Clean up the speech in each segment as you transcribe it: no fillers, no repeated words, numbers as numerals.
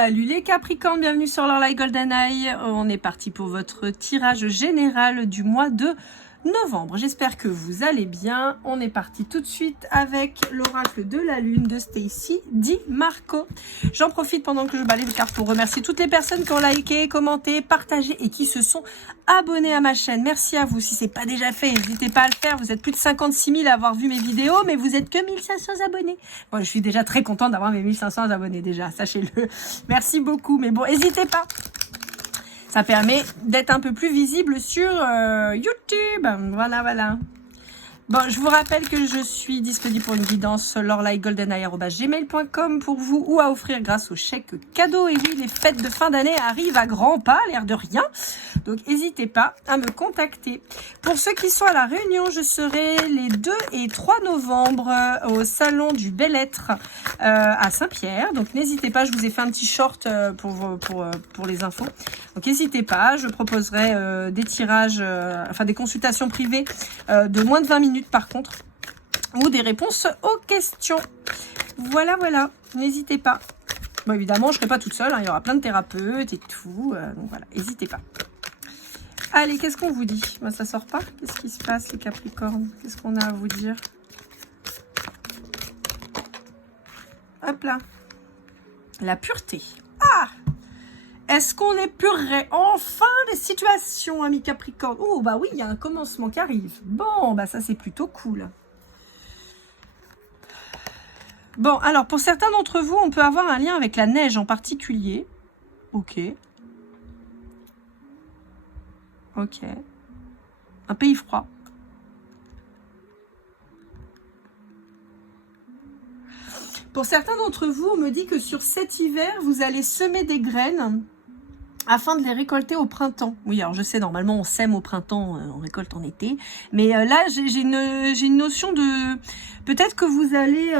Salut les Capricornes, bienvenue sur l'Orlaï Golden Eye. On est parti pour votre tirage général du mois de novembre. J'espère que vous allez bien. On est parti tout de suite avec l'oracle de la lune de Stacy Di Marco. J'en profite pendant que je balaye les cartes pour remercier toutes les personnes qui ont liké, commenté, partagé et qui se sont abonnés à ma chaîne. Merci à vous. Si ce n'est pas déjà fait, n'hésitez pas à le faire. Vous êtes plus de 56 000 à avoir vu mes vidéos, mais vous êtes que 1500 abonnés. Bon, je suis déjà très contente d'avoir mes 1500 abonnés déjà, sachez-le. Merci beaucoup, mais bon, n'hésitez pas. Ça permet d'être un peu plus visible sur YouTube. Voilà. Bon, je vous rappelle que je suis disponible pour une guidance lorlaïgoldeneye@gmail.com pour vous ou à offrir grâce au chèque cadeau. Et oui, les fêtes de fin d'année arrivent à grands pas, l'air de rien. Donc, n'hésitez pas à me contacter. Pour ceux qui sont à La Réunion, je serai les 2 et 3 novembre au Salon du Bel-Être à Saint-Pierre. Donc, n'hésitez pas, je vous ai fait un petit short pour les infos. Donc, n'hésitez pas, je proposerai des tirages, des consultations privées de moins de 20 minutes par contre, ou des réponses aux questions. Voilà, n'hésitez pas. Bon, évidemment, je ne serai pas toute seule, hein, il y aura plein de thérapeutes et tout, donc voilà, n'hésitez pas. Allez, qu'est-ce qu'on vous dit? Ben, ça sort pas. Qu'est-ce qui se passe, les Capricornes? Qu'est-ce qu'on a à vous dire? Hop là. La pureté. Ah! Est-ce qu'on épurerait enfin les situations, amis Capricorne? Oh, bah oui, il y a un commencement qui arrive. Bon, bah ça, c'est plutôt cool. Bon, alors, pour certains d'entre vous, on peut avoir un lien avec la neige en particulier. Ok. Un pays froid. Pour certains d'entre vous, on me dit que sur cet hiver, vous allez semer des graines afin de les récolter au printemps. Oui, alors je sais, normalement on sème au printemps, on récolte en été. Mais là, j'ai une notion de... Peut-être que vous allez,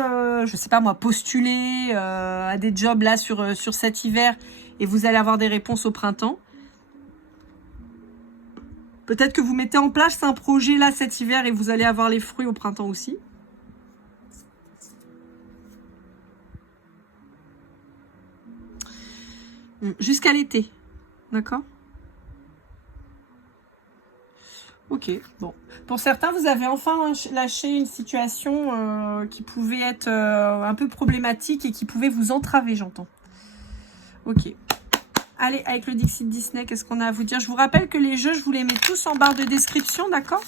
je sais pas moi, postuler à des jobs là sur cet hiver et vous allez avoir des réponses au printemps. Peut-être que vous mettez en place un projet là cet hiver et vous allez avoir les fruits au printemps aussi. Jusqu'à l'été. D'accord? Ok, bon. Pour certains, vous avez enfin lâché une situation qui pouvait être un peu problématique et qui pouvait vous entraver, j'entends. Ok. Allez, avec le Dixit Disney, qu'est-ce qu'on a à vous dire? Je vous rappelle que les jeux, je vous les mets tous en barre de description, d'accord?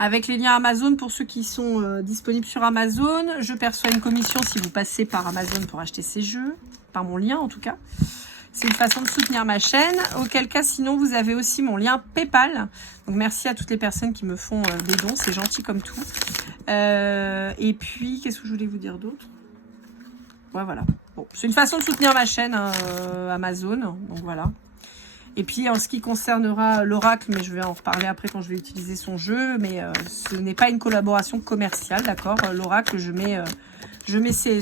Avec les liens Amazon pour ceux qui sont disponibles sur Amazon. Je perçois une commission si vous passez par Amazon pour acheter ces jeux, par mon lien en tout cas. C'est une façon de soutenir ma chaîne. Auquel cas, sinon, vous avez aussi mon lien PayPal. Donc, merci à toutes les personnes qui me font des dons. C'est gentil comme tout. Et puis, qu'est-ce que je voulais vous dire d'autre? Ouais, voilà. Bon, c'est une façon de soutenir ma chaîne Amazon. Donc, voilà. Et puis, en ce qui concernera l'oracle, mais je vais en reparler après quand je vais utiliser son jeu. Mais ce n'est pas une collaboration commerciale, d'accord? L'oracle, je mets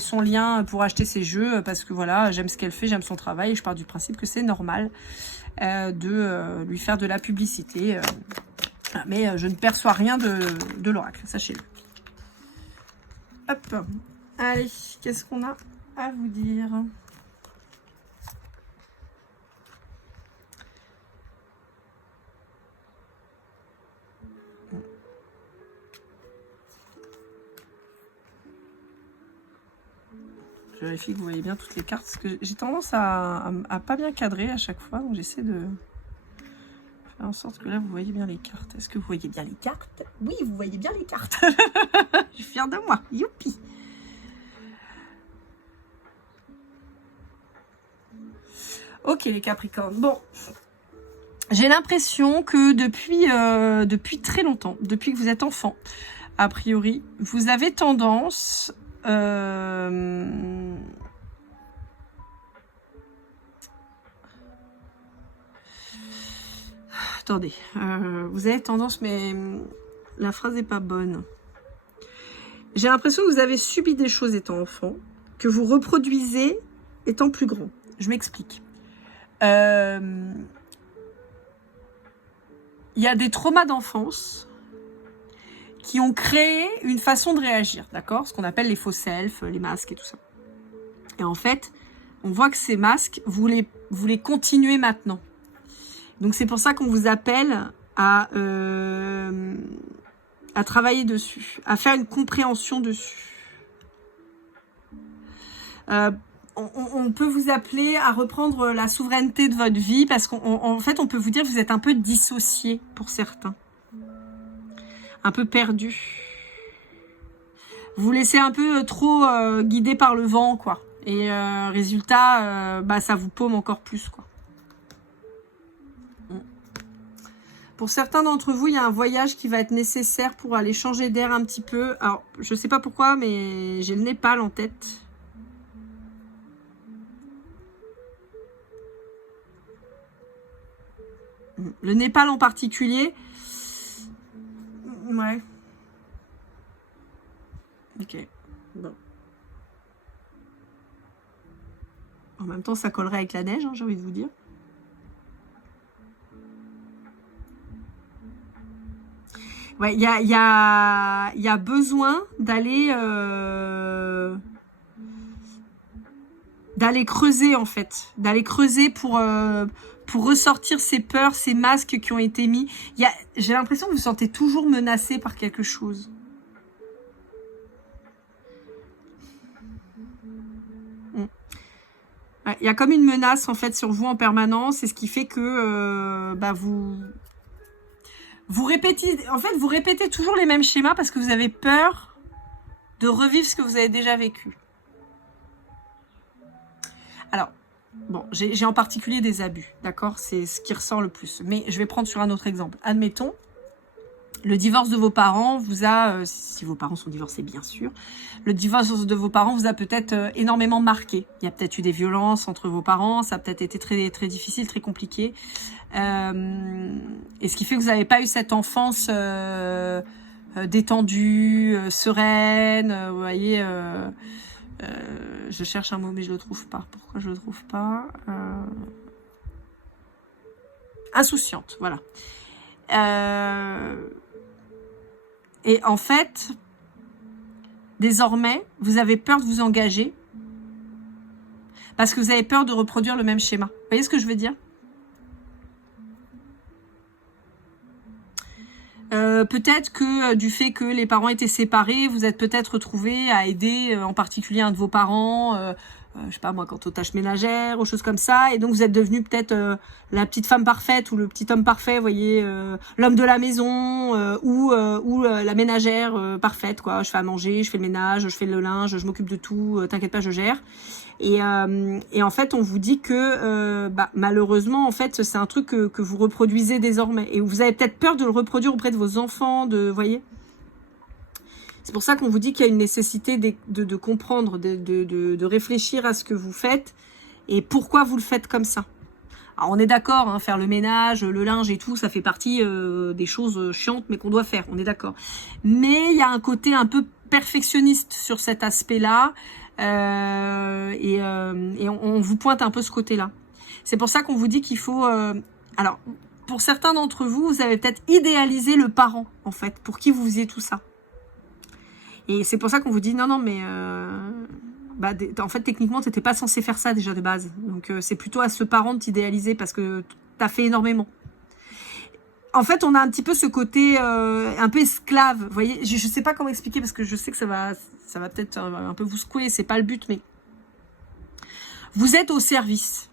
son lien pour acheter ses jeux parce que voilà, j'aime ce qu'elle fait, j'aime son travail et je pars du principe que c'est normal de lui faire de la publicité. Mais je ne perçois rien de l'oracle, sachez-le. Hop, allez, qu'est-ce qu'on a à vous dire? Je vérifie que vous voyez bien toutes les cartes, parce que j'ai tendance à pas bien cadrer à chaque fois, donc j'essaie de faire en sorte que là vous voyez bien les cartes. Est-ce que vous voyez bien les cartes? Oui, vous voyez bien les cartes. Je suis fière de moi, youpi. Ok les Capricornes, bon. J'ai l'impression que depuis très longtemps, depuis que vous êtes enfant, a priori, vous avez tendance... Attendez, vous avez tendance, mais la phrase n'est pas bonne. J'ai l'impression que vous avez subi des choses étant enfant, que vous reproduisez étant plus grand. Je m'explique. Il y a des traumas d'enfance qui ont créé une façon de réagir, d'accord? Ce qu'on appelle les faux selfs, les masques et tout ça. Et en fait, On voit que ces masques, vous les continuez maintenant. Donc c'est pour ça qu'on vous appelle à travailler dessus, à faire une compréhension dessus. On peut vous appeler à reprendre la souveraineté de votre vie parce qu'en fait, on peut vous dire que vous êtes un peu dissocié pour certains. Un peu perdu. Vous vous laissez un peu trop guider par le vent, quoi. Et résultat, ça vous paume encore plus, quoi. Pour certains d'entre vous, il y a un voyage qui va être nécessaire pour aller changer d'air un petit peu. Alors, je sais pas pourquoi, mais j'ai le Népal en tête. Le Népal en particulier. Ouais. Ok. Bon. En même temps, ça collerait avec la neige, hein, j'ai envie de vous dire. Ouais, il y a besoin d'aller creuser, en fait. D'aller creuser pour ressortir ces peurs, ces masques qui ont été mis. J'ai l'impression que vous vous sentez toujours menacé par quelque chose. Il y a comme une menace en fait sur vous en permanence, et ce qui fait que vous répétez toujours les mêmes schémas parce que vous avez peur de revivre ce que vous avez déjà vécu. Alors, bon, j'ai en particulier des abus, d'accord? C'est ce qui ressort le plus. Mais je vais prendre sur un autre exemple. Admettons, le divorce de vos parents vous a, si vos parents sont divorcés bien sûr, le divorce de vos parents vous a peut-être énormément marqué. Il y a peut-être eu des violences entre vos parents, ça a peut-être été très, très difficile, très compliqué. Et ce qui fait que vous n'avez pas eu cette enfance détendue, sereine, vous voyez... je cherche un mot mais je le trouve pas. Pourquoi je le trouve pas? Insouciante, voilà. Et en fait, désormais, vous avez peur de vous engager parce que vous avez peur de reproduire le même schéma. Vous voyez ce que je veux dire? Peut-être que du fait que les parents étaient séparés, vous êtes peut-être retrouvé à aider en particulier un de vos parents, je sais pas moi, quant aux tâches ménagères, aux choses comme ça, et donc vous êtes devenu peut-être la petite femme parfaite ou le petit homme parfait, vous voyez, l'homme de la maison ou la ménagère parfaite, quoi. Je fais à manger, je fais le ménage, je fais le linge, je m'occupe de tout, t'inquiète pas, je gère. Et en fait, on vous dit que malheureusement, en fait, c'est un truc que vous reproduisez désormais. Et vous avez peut-être peur de le reproduire auprès de vos enfants, vous voyez. C'est pour ça qu'on vous dit qu'il y a une nécessité de comprendre, de réfléchir à ce que vous faites et pourquoi vous le faites comme ça. Alors, on est d'accord, hein, faire le ménage, le linge et tout, ça fait partie des choses chiantes, mais qu'on doit faire, on est d'accord. Mais il y a un côté un peu perfectionniste sur cet aspect-là. Et on vous pointe un peu ce côté-là. C'est pour ça qu'on vous dit qu'il faut... alors, pour certains d'entre vous, vous avez peut-être idéalisé le parent, en fait, pour qui vous faisiez tout ça. Et c'est pour ça qu'on vous dit, non, mais... en fait, techniquement, tu n'étais pas censé faire ça déjà de base. Donc, c'est plutôt à ce parent de t'idéaliser parce que tu as fait énormément. En fait, on a un petit peu ce côté un peu esclave. Vous voyez, je sais pas comment expliquer parce que je sais que ça va peut-être un peu vous secouer. C'est pas le but, mais vous êtes au service.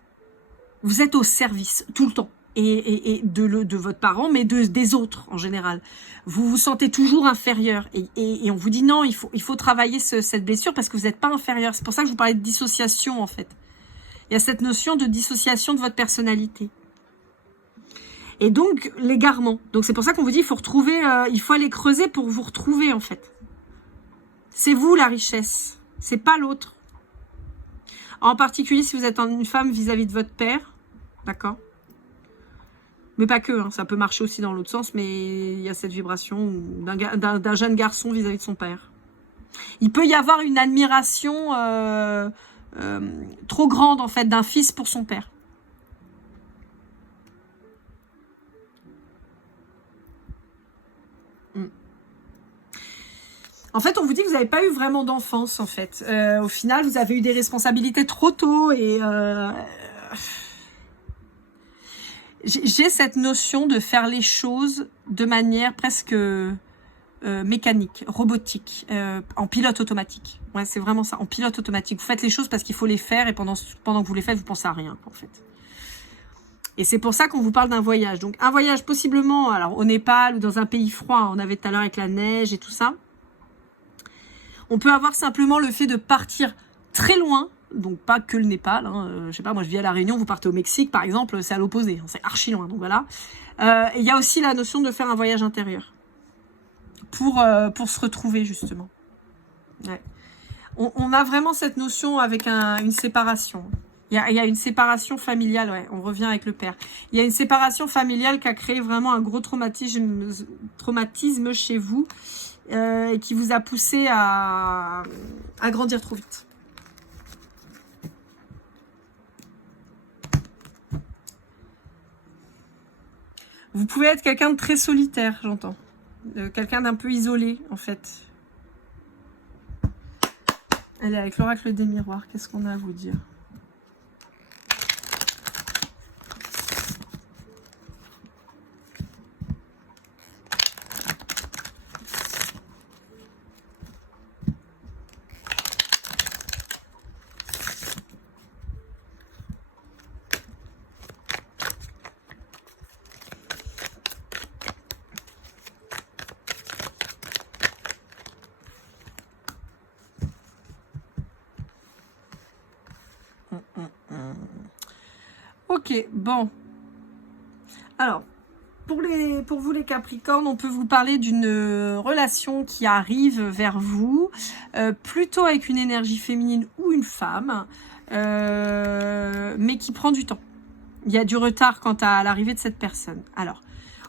Vous êtes au service tout le temps et de votre parent, mais des autres en général. Vous vous sentez toujours inférieur et on vous dit non, il faut travailler cette blessure parce que vous n'êtes pas inférieur. C'est pour ça que je vous parlais de dissociation en fait. Il y a cette notion de dissociation de votre personnalité. Et donc, l'égarement. Donc, c'est pour ça qu'on vous dit, il faut retrouver, il faut aller creuser pour vous retrouver, en fait. C'est vous, la richesse. C'est pas l'autre. En particulier, si vous êtes une femme vis-à-vis de votre père. D'accord? Mais pas que, hein, ça peut marcher aussi dans l'autre sens, mais il y a cette vibration d'un jeune garçon vis-à-vis de son père. Il peut y avoir une admiration trop grande, en fait, d'un fils pour son père. En fait, on vous dit que vous n'avez pas eu vraiment d'enfance, en fait. Au final, vous avez eu des responsabilités trop tôt et... j'ai cette notion de faire les choses de manière presque mécanique, robotique, en pilote automatique. Ouais, c'est vraiment ça, en pilote automatique. Vous faites les choses parce qu'il faut les faire et pendant que vous les faites, vous pensez à rien, en fait. Et c'est pour ça qu'on vous parle d'un voyage. Donc, un voyage possiblement, alors au Népal ou dans un pays froid, on avait tout à l'heure avec la neige et tout ça. On peut avoir simplement le fait de partir très loin, donc pas que le Népal, hein, je sais pas, moi je vis à La Réunion, vous partez au Mexique par exemple, c'est à l'opposé, hein, c'est archi loin, donc voilà. Il y a aussi la notion de faire un voyage intérieur, pour se retrouver justement. Ouais. On a vraiment cette notion avec une séparation. Il y a une séparation familiale, ouais, on revient avec le père. Il y a une séparation familiale qui a créé vraiment un gros traumatisme chez vous, et qui vous a poussé à grandir trop vite. Vous pouvez être quelqu'un de très solitaire, j'entends. Quelqu'un d'un peu isolé, en fait. Allez, avec l'oracle des miroirs, qu'est-ce qu'on a à vous dire ? Ok, bon. Alors, pour vous les Capricornes, on peut vous parler d'une relation qui arrive vers vous, plutôt avec une énergie féminine ou une femme, mais qui prend du temps. Il y a du retard quant à l'arrivée de cette personne. Alors,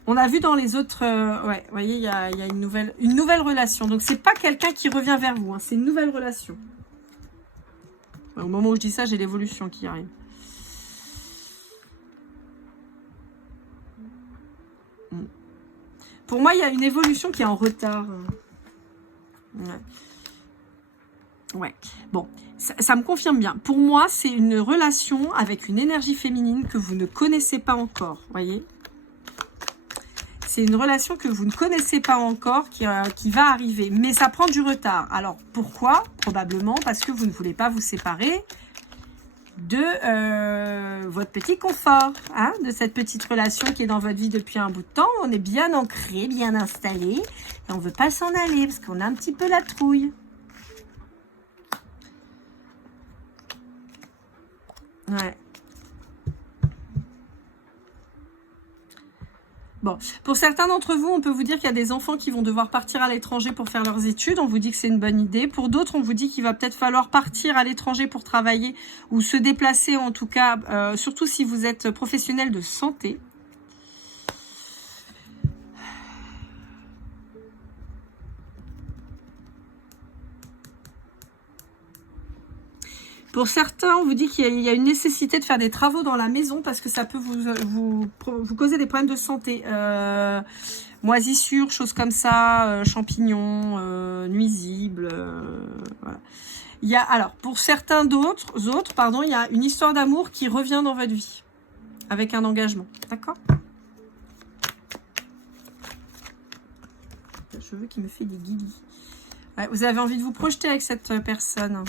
on a vu dans les autres... ouais, vous voyez, il y a une nouvelle relation. Donc, c'est pas quelqu'un qui revient vers vous, hein, c'est une nouvelle relation. Au moment où je dis ça, j'ai l'évolution qui arrive. Pour moi, il y a une évolution qui est en retard. Ouais. Bon, ça me confirme bien. Pour moi, c'est une relation avec une énergie féminine que vous ne connaissez pas encore. Voyez ? C'est une relation que vous ne connaissez pas encore qui va arriver. Mais ça prend du retard. Alors, pourquoi ? Probablement parce que vous ne voulez pas vous séparer de votre petit confort, hein, de cette petite relation qui est dans votre vie depuis un bout de temps. On est bien ancré, bien installé, et on ne veut pas s'en aller parce qu'on a un petit peu la trouille. Ouais. Bon, pour certains d'entre vous, on peut vous dire qu'il y a des enfants qui vont devoir partir à l'étranger pour faire leurs études. On vous dit que c'est une bonne idée. Pour d'autres, on vous dit qu'il va peut-être falloir partir à l'étranger pour travailler ou se déplacer, en tout cas, surtout si vous êtes professionnel de santé. Pour certains, on vous dit qu'il y a une nécessité de faire des travaux dans la maison parce que ça peut vous causer des problèmes de santé. Moisissures, choses comme ça, champignons, nuisibles. Voilà. Alors, pour certains autres, il y a une histoire d'amour qui revient dans votre vie avec un engagement. D'accord ? Le cheveu qui me fait des guilis. Ouais, vous avez envie de vous projeter avec cette personne.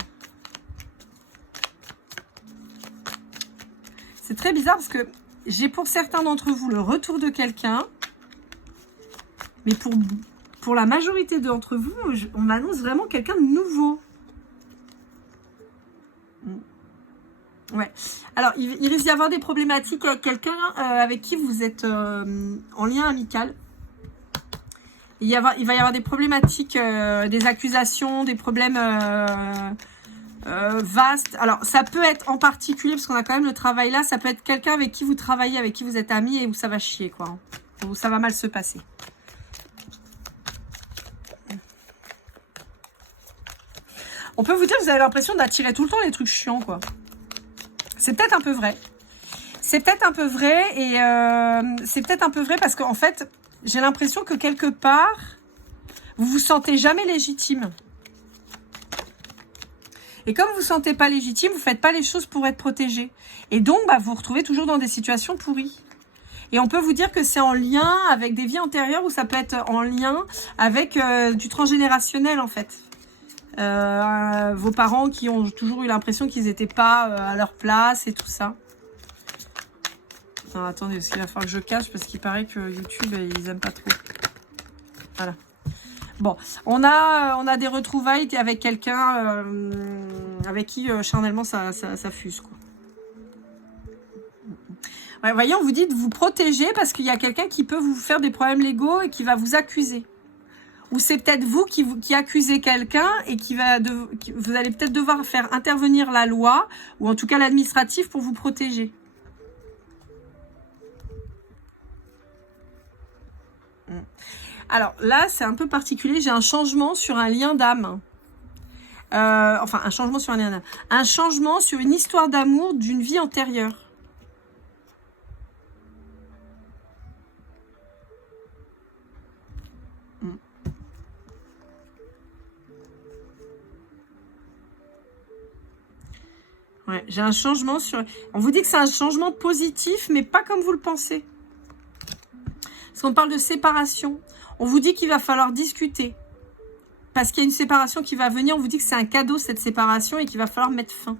C'est très bizarre parce que j'ai pour certains d'entre vous le retour de quelqu'un. Mais pour la majorité d'entre vous, on m'annonce vraiment quelqu'un de nouveau. Ouais. Alors, il risque d'y avoir des problématiques avec quelqu'un avec qui vous êtes en lien amical. Il va y avoir des problématiques, des accusations, des problèmes... vaste. Alors, ça peut être en particulier, parce qu'on a quand même le travail là, ça peut être quelqu'un avec qui vous travaillez, avec qui vous êtes amis et où ça va chier, quoi. Où ça va mal se passer. On peut vous dire que vous avez l'impression d'attirer tout le temps les trucs chiants, quoi. C'est peut-être un peu vrai. C'est peut-être un peu vrai et c'est peut-être un peu vrai parce qu'en fait, j'ai l'impression que quelque part, Vous vous sentez jamais légitime. Et comme vous ne vous sentez pas légitime, vous ne faites pas les choses pour être protégé. Et donc, vous vous retrouvez toujours dans des situations pourries. Et on peut vous dire que c'est en lien avec des vies antérieures ou ça peut être en lien avec du transgénérationnel en fait. Vos parents qui ont toujours eu l'impression qu'ils n'étaient pas à leur place et tout ça. Alors, attendez, parce qu'il va falloir que je cache parce qu'il paraît que YouTube, ils n'aiment pas trop. Voilà. Bon, on a des retrouvailles avec quelqu'un avec qui charnellement ça fuse, quoi. Ouais, voyez, on vous dit de vous protéger parce qu'il y a quelqu'un qui peut vous faire des problèmes légaux et qui va vous accuser. Ou c'est peut-être vous qui accusez quelqu'un et vous allez peut-être devoir faire intervenir la loi ou en tout cas l'administratif pour vous protéger. Alors là, c'est un peu particulier. J'ai un changement sur un lien d'âme. Enfin, un changement sur un lien d'âme. Un changement sur une histoire d'amour d'une vie antérieure. Ouais, j'ai un changement sur... On vous dit que c'est un changement positif, mais pas comme vous le pensez. Parce qu'on parle de séparation. On vous dit qu'il va falloir discuter. Parce qu'il y a une séparation qui va venir. On vous dit que c'est un cadeau, cette séparation, et qu'il va falloir mettre fin.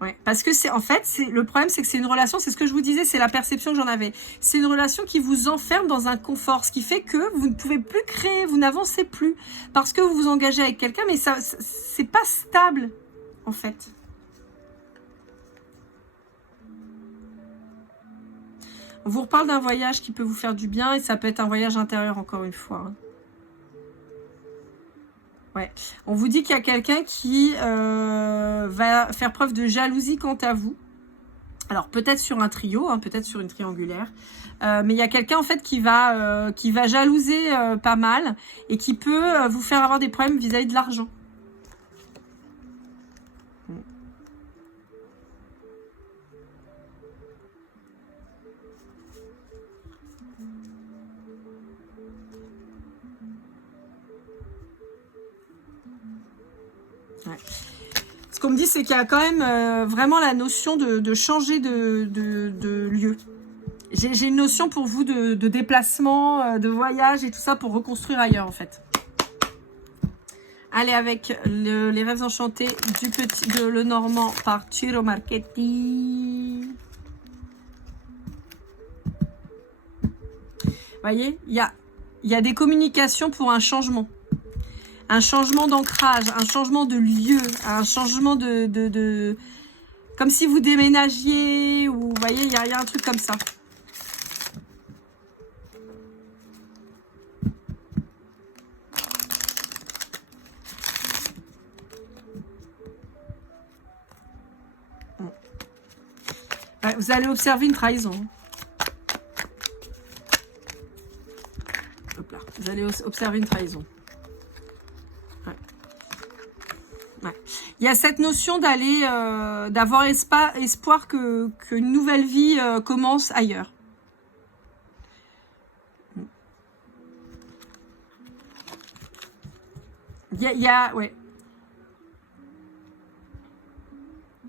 Ouais, parce que c'est en fait, le problème, c'est que c'est une relation, c'est ce que je vous disais, c'est la perception que j'en avais. C'est une relation qui vous enferme dans un confort, ce qui fait que vous ne pouvez plus créer, vous n'avancez plus. Parce que vous vous engagez avec quelqu'un, mais ça c'est pas stable, en fait. On vous reparle d'un voyage qui peut vous faire du bien, et ça peut être un voyage intérieur, encore une fois. Hein. Ouais. On vous dit qu'il y a quelqu'un qui va faire preuve de jalousie quant à vous. Alors peut-être sur un trio, hein, peut-être sur une triangulaire. Mais il y a quelqu'un en fait qui va jalouser pas mal et qui peut vous faire avoir des problèmes vis-à-vis de l'argent. Ouais. Ce qu'on me dit, c'est qu'il y a quand même vraiment la notion de changer de lieu. J'ai une notion pour vous de déplacement, de voyage et tout ça pour reconstruire ailleurs en fait. Allez, avec les rêves enchantés de Lenormand par Ciro Marchetti. Vous voyez, il y a des communications pour un changement. Un changement d'ancrage, un changement de lieu, un changement de... Comme si vous déménagiez, ou vous voyez, il y a un truc comme ça. Ouais, vous allez observer une trahison. Hop là, vous allez observer une trahison. Ouais. Il y a cette notion d'aller, d'avoir espoir qu'une nouvelle vie commence ailleurs. Ouais.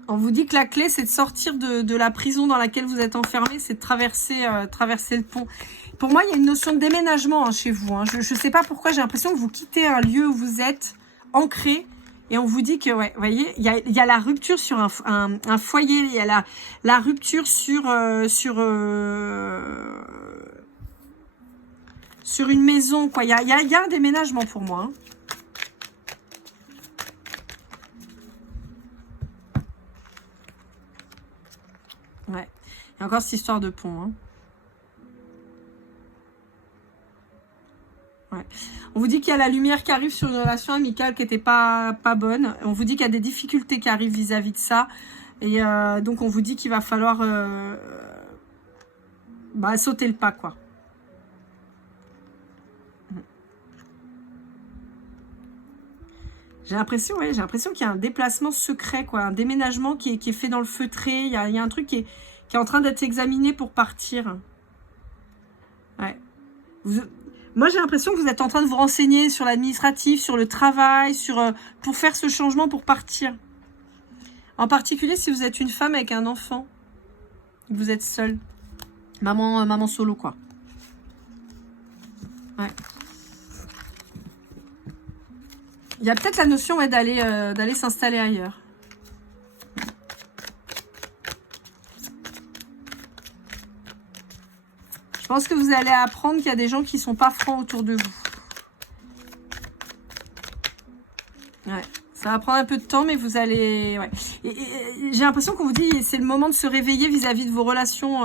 On vous dit que la clé, c'est de sortir de la prison dans laquelle vous êtes enfermé, c'est de traverser le pont. Pour moi, il y a une notion de déménagement hein, chez vous. Hein. Je ne sais pas pourquoi, j'ai l'impression que vous quittez un lieu où vous êtes ancré. Et on vous dit que, ouais, vous voyez, il y a la rupture sur un foyer, il y a la rupture sur une maison, quoi. Il y a un déménagement pour moi. Hein. Ouais. Il y a encore cette histoire de pont. Hein. Ouais. On vous dit qu'il y a la lumière qui arrive sur une relation amicale qui n'était pas bonne. On vous dit qu'il y a des difficultés qui arrivent vis-à-vis de ça. Et donc, on vous dit qu'il va falloir sauter le pas, quoi. J'ai l'impression qu'il y a un déplacement secret, quoi. Un déménagement qui est fait dans le feutré. Il y a un truc qui est en train d'être examiné pour partir. Ouais. Moi, j'ai l'impression que vous êtes en train de vous renseigner sur l'administratif, sur le travail, pour faire ce changement, pour partir. En particulier, si vous êtes une femme avec un enfant, vous êtes seule. Maman solo, quoi. Ouais. Il y a peut-être la notion ouais, d'aller s'installer ailleurs. Je pense que vous allez apprendre qu'il y a des gens qui sont pas francs autour de vous. Ouais. Ça va prendre un peu de temps, mais vous allez... Ouais. Et j'ai l'impression qu'on vous dit c'est le moment de se réveiller vis-à-vis de vos relations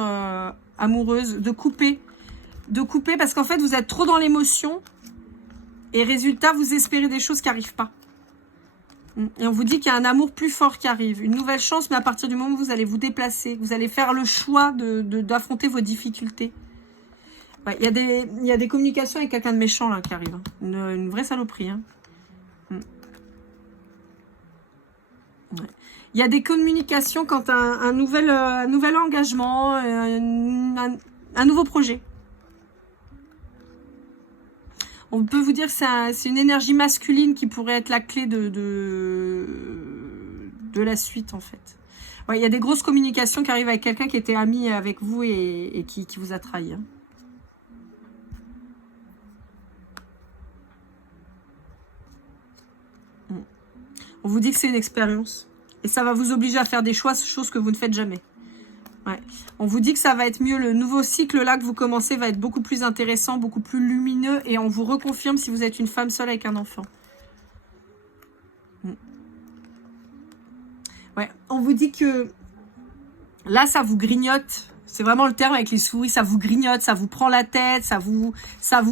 amoureuses, de couper. De couper parce qu'en fait, vous êtes trop dans l'émotion. Et résultat, vous espérez des choses qui n'arrivent pas. Et on vous dit qu'il y a un amour plus fort qui arrive. Une nouvelle chance, mais à partir du moment où vous allez vous déplacer, vous allez faire le choix d'affronter vos difficultés. Ouais, il y a des communications avec quelqu'un de méchant là qui arrive. Hein. Une vraie saloperie. Hein. Ouais. Il y a des communications quand un nouvel engagement, un nouveau projet. On peut vous dire que c'est une énergie masculine qui pourrait être la clé de la suite, en fait. Ouais, il y a des grosses communications qui arrivent avec quelqu'un qui était ami avec vous et qui vous a trahi. Hein. On vous dit que c'est une expérience. Et ça va vous obliger à faire des choix, choses que vous ne faites jamais. Ouais. On vous dit que ça va être mieux. Le nouveau cycle là que vous commencez va être beaucoup plus intéressant, beaucoup plus lumineux. Et on vous reconfirme si vous êtes une femme seule avec un enfant. Ouais. On vous dit que là, ça vous grignote. C'est vraiment le terme avec les souris. Ça vous grignote, ça vous prend la tête, ça vous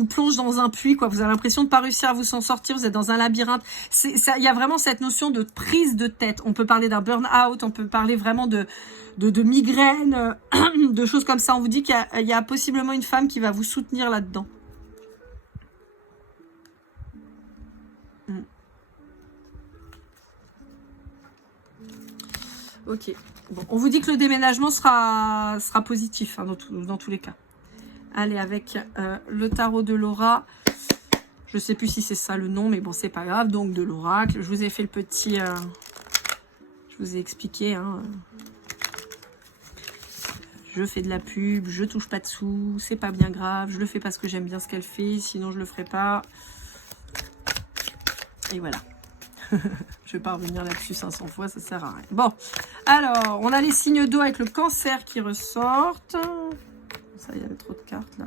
plonge dans un puits. Quoi. Vous avez l'impression de ne pas réussir à vous en sortir. Vous êtes dans un labyrinthe. Il y a vraiment cette notion de prise de tête. On peut parler d'un burn-out. On peut parler vraiment de migraines, de choses comme ça. On vous dit qu'il y a possiblement une femme qui va vous soutenir là-dedans. Ok. Bon, on vous dit que le déménagement sera positif hein, dans tous les cas. Allez, avec le tarot de Laura. Je ne sais plus si c'est ça le nom, mais bon, c'est pas grave. Donc, de l'oracle. Je vous ai fait le petit... je vous ai expliqué. Hein, je fais de la pub, je touche pas de sous, c'est pas bien grave. Je le fais parce que j'aime bien ce qu'elle fait, sinon je le ferai pas. Et voilà. Je vais pas revenir là-dessus 500 fois, ça sert à rien. Bon, alors, on a les signes d'eau avec le cancer qui ressortent. Ça, il y avait trop de cartes, là.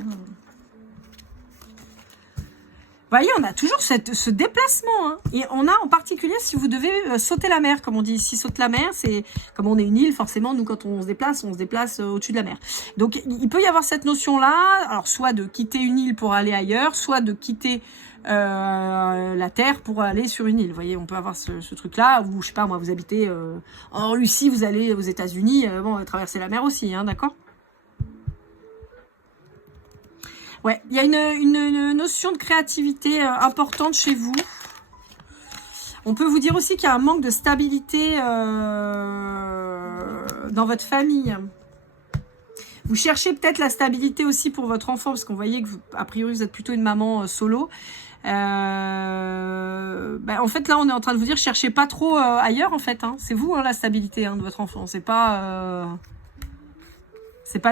Vous voyez, on a toujours ce déplacement. Hein. Et on a en particulier, si vous devez sauter la mer, comme on dit ici, saute la mer, c'est comme on est une île, forcément, nous, quand on se déplace au-dessus de la mer. Donc, il peut y avoir cette notion-là, alors soit de quitter une île pour aller ailleurs, soit de quitter la terre pour aller sur une île. Vous voyez, on peut avoir ce truc-là, ou je sais pas, moi, vous habitez en Russie, vous allez aux États-Unis, bon, traverser la mer aussi, hein, d'accord ? Ouais, il y a une notion de créativité importante chez vous. On peut vous dire aussi qu'il y a un manque de stabilité dans votre famille. Vous cherchez peut-être la stabilité aussi pour votre enfant, parce qu'on voyait que, a priori, vous êtes plutôt une maman solo. En fait, là, on est en train de vous dire, cherchez pas trop ailleurs, en fait. Hein. C'est vous, hein, la stabilité de votre enfant. C'est pas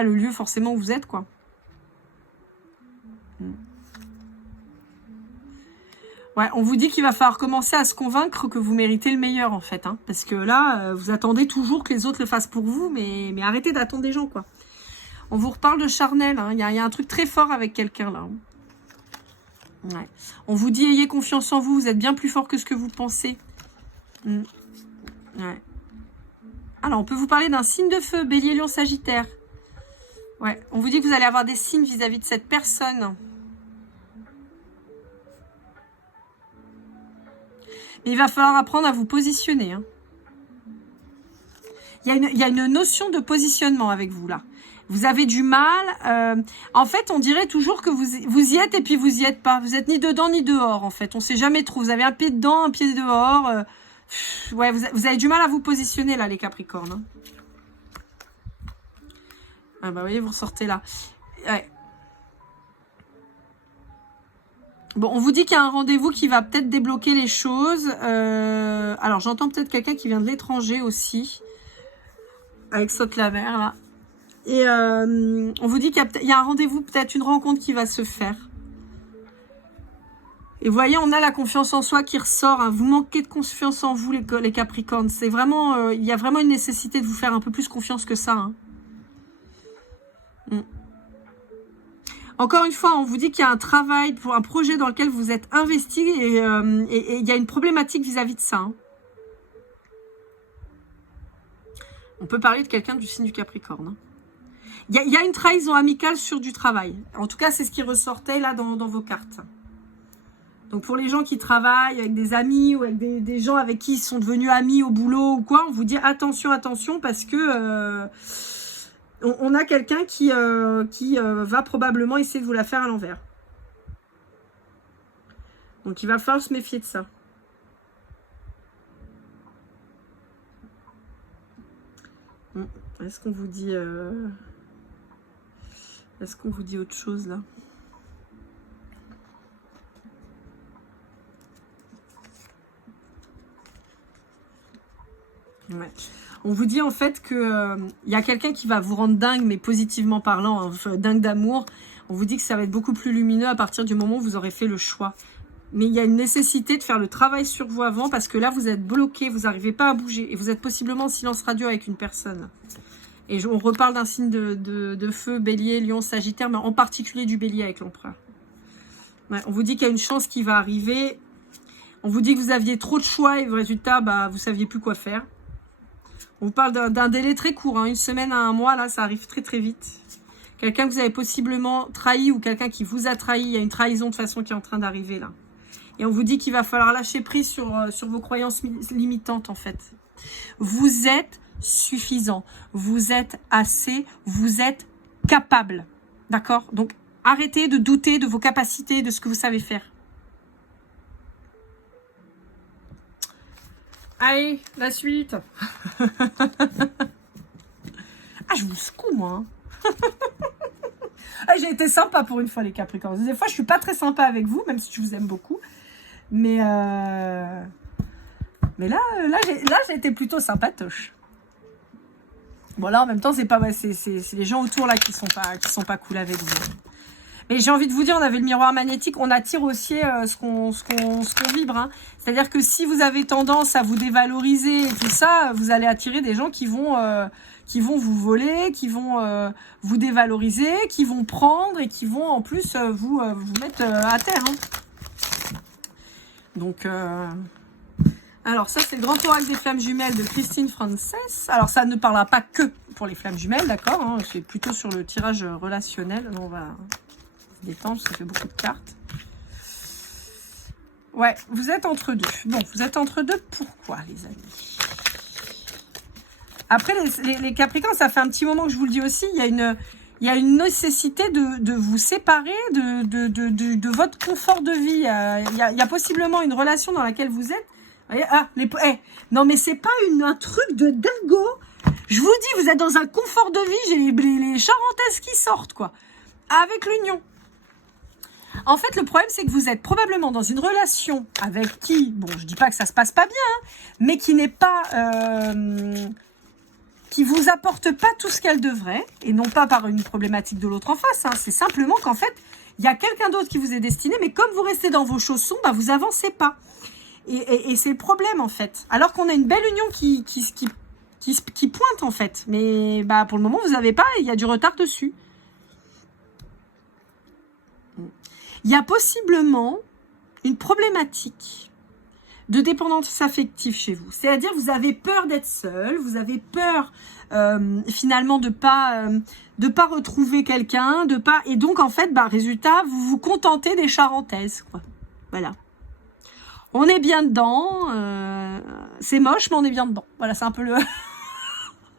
le lieu forcément où vous êtes, quoi. Ouais, on vous dit qu'il va falloir commencer à se convaincre que vous méritez le meilleur, en fait. Hein, parce que là, vous attendez toujours que les autres le fassent pour vous, mais arrêtez d'attendre des gens, quoi. On vous reparle de charnel. Hein, y a un truc très fort avec quelqu'un, là. Ouais. On vous dit, ayez confiance en vous. Vous êtes bien plus fort que ce que vous pensez. Ouais. Alors, on peut vous parler d'un signe de feu, Bélier, Lion, Sagittaire. Ouais. On vous dit que vous allez avoir des signes vis-à-vis de cette personne. Mais il va falloir apprendre à vous positionner. Hein. Il y a une notion de positionnement avec vous, là. Vous avez du mal. En fait, on dirait toujours que vous y êtes et puis vous y êtes pas. Vous êtes ni dedans ni dehors, en fait. On sait jamais trop. Vous avez un pied dedans, un pied dehors. Ouais, vous avez du mal à vous positionner, là, les Capricornes. Hein. Ah bah, vous voyez, vous ressortez là. Ouais. Bon, on vous dit qu'il y a un rendez-vous qui va peut-être débloquer les choses. Alors, j'entends peut-être quelqu'un qui vient de l'étranger aussi. Avec Saute-la-Mer, là. Et on vous dit qu'il y a un rendez-vous, peut-être une rencontre qui va se faire. Et vous voyez, on a la confiance en soi qui ressort. Hein. Vous manquez de confiance en vous, les Capricornes. C'est vraiment, il y a vraiment une nécessité de vous faire un peu plus confiance que ça. Hein. Encore une fois, on vous dit qu'il y a un travail, pour un projet dans lequel vous êtes investi et il y a une problématique vis-à-vis de ça. Hein. On peut parler de quelqu'un du signe du Capricorne. Il y a une trahison amicale sur du travail. En tout cas, c'est ce qui ressortait là dans vos cartes. Donc pour les gens qui travaillent avec des amis ou avec des gens avec qui ils sont devenus amis au boulot ou quoi, on vous dit attention, attention parce que on a quelqu'un qui va probablement essayer de vous la faire à l'envers. Donc il va falloir se méfier de ça. Est-ce qu'on vous dit autre chose là? Ouais. On vous dit en fait que y a quelqu'un qui va vous rendre dingue, mais positivement parlant, hein, dingue d'amour. On vous dit que ça va être beaucoup plus lumineux à partir du moment où vous aurez fait le choix. Mais il y a une nécessité de faire le travail sur vous avant, parce que là vous êtes bloqué, vous n'arrivez pas à bouger, et vous êtes possiblement en silence radio avec une personne. Et on reparle d'un signe de feu, bélier, lion, sagittaire, mais en particulier du bélier avec l'empereur. Ouais, on vous dit qu'il y a une chance qui va arriver. On vous dit que vous aviez trop de choix et au résultat, bah, vous ne saviez plus quoi faire. On vous parle d'un délai très court, hein, 1 semaine à 1 mois, là, ça arrive très très vite. Quelqu'un que vous avez possiblement trahi ou quelqu'un qui vous a trahi, il y a une trahison de toute façon qui est en train d'arriver là. Et on vous dit qu'il va falloir lâcher prise sur vos croyances limitantes en fait. Vous êtes suffisant, vous êtes assez, vous êtes capable. D'accord? Donc arrêtez de douter de vos capacités, de ce que vous savez faire. Allez, la suite. Ah, je vous secoue, moi. Ah, j'ai été sympa pour une fois, les Capricornes. Des fois, je suis pas très sympa avec vous, même si je vous aime beaucoup. Mais là, j'ai été plutôt sympatoche. Bon, là, en même temps, c'est les gens autour là qui sont pas cool avec vous. Et j'ai envie de vous dire, on avait le miroir magnétique, on attire aussi ce qu'on vibre. Hein. C'est-à-dire que si vous avez tendance à vous dévaloriser et tout ça, vous allez attirer des gens qui vont vous voler, qui vont vous dévaloriser, qui vont prendre et qui vont en plus vous mettre à terre. Hein. Donc, alors ça c'est le grand oracle des flammes jumelles de Christine Frances. Alors ça ne parlera pas que pour les flammes jumelles, d'accord, hein, c'est plutôt sur le tirage relationnel. On va détendre, ça fait beaucoup de cartes. Ouais, vous êtes entre deux. Bon, vous êtes entre deux, pourquoi les amis? Après, les Capricornes, ça fait un petit moment que je vous le dis aussi, il y a une nécessité de vous séparer de votre confort de vie. Il y a possiblement une relation dans laquelle vous êtes. Ah, non mais c'est pas un truc de dingo. Je vous dis, vous êtes dans un confort de vie, j'ai les charentaises qui sortent, quoi. Avec l'union. En fait, le problème, c'est que vous êtes probablement dans une relation avec qui, bon, je dis pas que ça se passe pas bien, hein, mais qui n'est pas... qui vous apporte pas tout ce qu'elle devrait, et non pas par une problématique de l'autre en face. Hein. C'est simplement qu'en fait, il y a quelqu'un d'autre qui vous est destiné, mais comme vous restez dans vos chaussons, bah, vous avancez pas. Et c'est le problème, en fait. Alors qu'on a une belle union qui pointe, en fait. Mais bah, pour le moment, vous n'avez pas, il y a du retard dessus. Il y a possiblement une problématique de dépendance affective chez vous. C'est-à-dire vous avez peur d'être seul, vous avez peur finalement de pas retrouver quelqu'un, et donc en fait, bah, résultat, vous vous contentez des charentaises, quoi. Voilà. On est bien dedans, c'est moche, mais on est bien dedans. Voilà, c'est un peu le...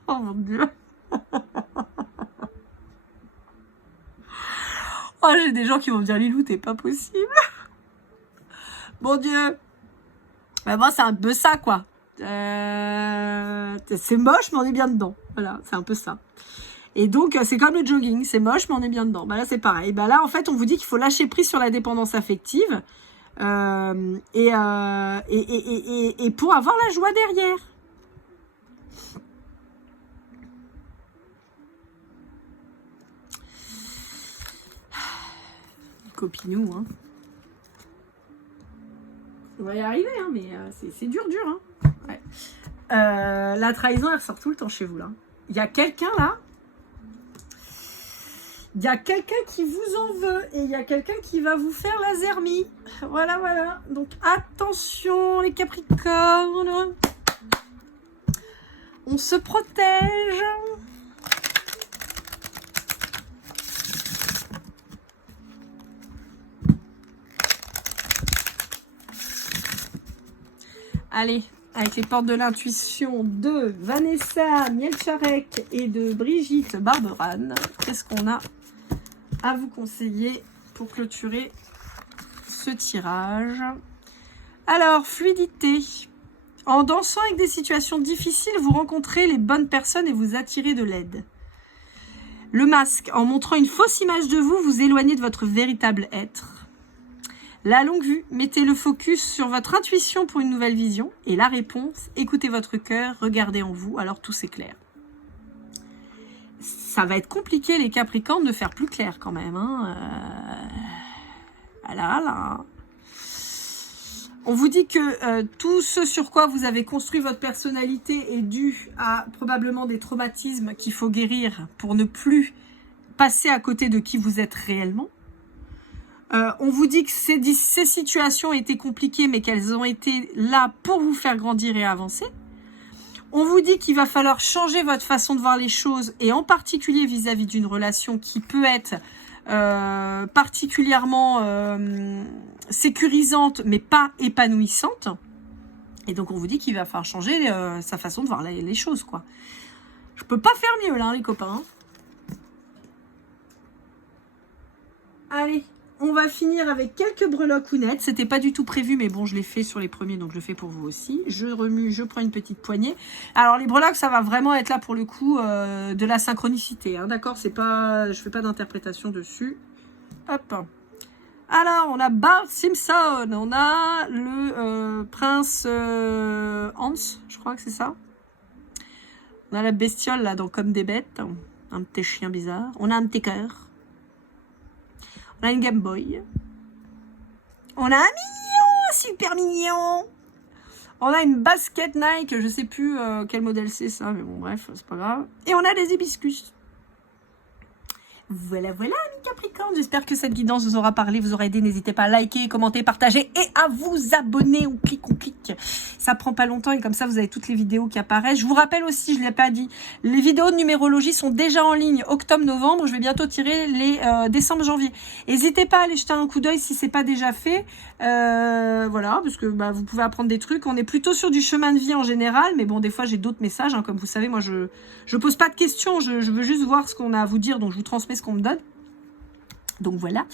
Oh mon Dieu. Oh, j'ai des gens qui vont me dire, Lilou, t'es pas possible. Mon Dieu. Ben moi, c'est un peu ça, quoi. C'est moche, mais on est bien dedans. Voilà, c'est un peu ça. Et donc, c'est comme le jogging, c'est moche, mais on est bien dedans. Bah là, c'est pareil. Bah là, en fait, on vous dit qu'il faut lâcher prise sur la dépendance affective et pour avoir la joie derrière. Copinou, hein. On va y arriver, hein, mais c'est dur, hein. Ouais. La trahison, elle ressort tout le temps chez vous, là. Il y a quelqu'un, là. Il y a quelqu'un qui vous en veut et il y a quelqu'un qui va vous faire la zermie. Voilà, voilà. Donc, attention, les Capricornes. On se protège. Allez, avec les portes de l'intuition de Vanessa Mielcharek et de Brigitte Barberan, qu'est-ce qu'on a à vous conseiller pour clôturer ce tirage? Alors, fluidité. En dansant avec des situations difficiles, vous rencontrez les bonnes personnes et vous attirez de l'aide. Le masque. En montrant une fausse image de vous, vous éloignez de votre véritable être. La longue vue, mettez le focus sur votre intuition pour une nouvelle vision. Et la réponse, écoutez votre cœur, regardez en vous, alors tout s'éclaire. Ça va être compliqué, les Capricornes, de faire plus clair quand même. Hein. Là. On vous dit que tout ce sur quoi vous avez construit votre personnalité est dû à probablement des traumatismes qu'il faut guérir pour ne plus passer à côté de qui vous êtes réellement. On vous dit que ces situations étaient compliquées, mais qu'elles ont été là pour vous faire grandir et avancer. On vous dit qu'il va falloir changer votre façon de voir les choses, et en particulier vis-à-vis d'une relation qui peut être particulièrement sécurisante, mais pas épanouissante. Et donc, on vous dit qu'il va falloir changer sa façon de voir les choses, quoi. Je peux pas faire mieux, là, les copains. Allez. On va finir avec quelques breloques-ounettes. C'était pas du tout prévu, mais bon, je l'ai fait sur les premiers, donc je le fais pour vous aussi. Je remue, je prends une petite poignée. Alors, les breloques, ça va vraiment être là pour le coup de la synchronicité. Hein, d'accord, c'est pas, je fais pas d'interprétation dessus. Hop. Alors, on a Bart Simpson. On a le prince Hans, je crois que c'est ça. On a la bestiole là, dans Comme des bêtes. Un petit chien bizarre. On a un petit cœur. On a une Game Boy. On a un mignon, super mignon. On a une basket Nike, je sais plus quel modèle c'est ça, mais bon bref, c'est pas grave. Et on a des hibiscus. Voilà, voilà, mes Capricornes. J'espère que cette guidance vous aura parlé, vous aura aidé. N'hésitez pas à liker, commenter, partager et à vous abonner. On clique. Ça prend pas longtemps et comme ça, vous avez toutes les vidéos qui apparaissent. Je vous rappelle aussi, je ne l'ai pas dit, les vidéos de numérologie sont déjà en ligne octobre-novembre. Je vais bientôt tirer les décembre-janvier. N'hésitez pas à aller jeter un coup d'œil si c'est pas déjà fait. Voilà, parce que vous pouvez apprendre des trucs. On est plutôt sur du chemin de vie en général, mais bon, des fois, j'ai d'autres messages. Hein, comme vous savez, moi, je pose pas de questions. Je veux juste voir ce qu'on a à vous dire, donc je vous transmets ce qu'on me donne. Donc voilà.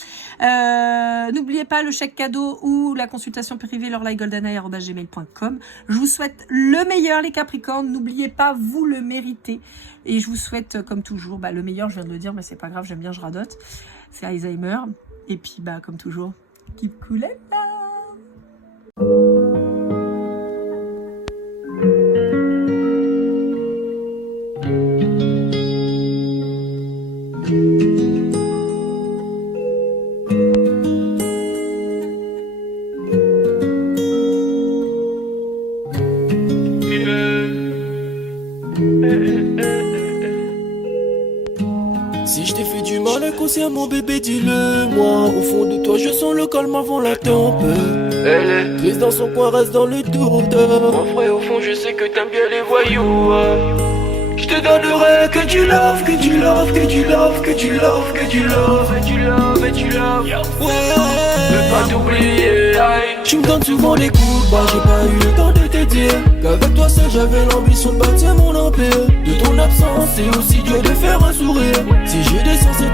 N'oubliez pas le chèque cadeau ou la consultation privée lorlaigoldeneye@gmail.com. Je vous souhaite le meilleur, les Capricornes. N'oubliez pas, vous le méritez. Et je vous souhaite, comme toujours, le meilleur. Je viens de le dire, mais c'est pas grave, j'aime bien, je radote. C'est Alzheimer. Et puis, comme toujours, keep cool and love. Si je t'ai fait du mal inconsciemment bébé dis-le moi. Au fond de toi je sens le calme avant la tempête. Elle est triste dans son coin, reste dans le doute. Mon frère au fond je sais que t'aimes bien les voyous. Je te donnerai que du love, que du love, que du love, que du love, que du love, et du love, et du love. Ouais, ne pas t'oublier. Tu me donnes souvent les coups, j'ai pas eu le temps de te dire qu'avec toi seul j'avais l'ambition de bâtir mon empire. De ton absence c'est aussi dur de faire un sourire. Si j'ai des sens c'est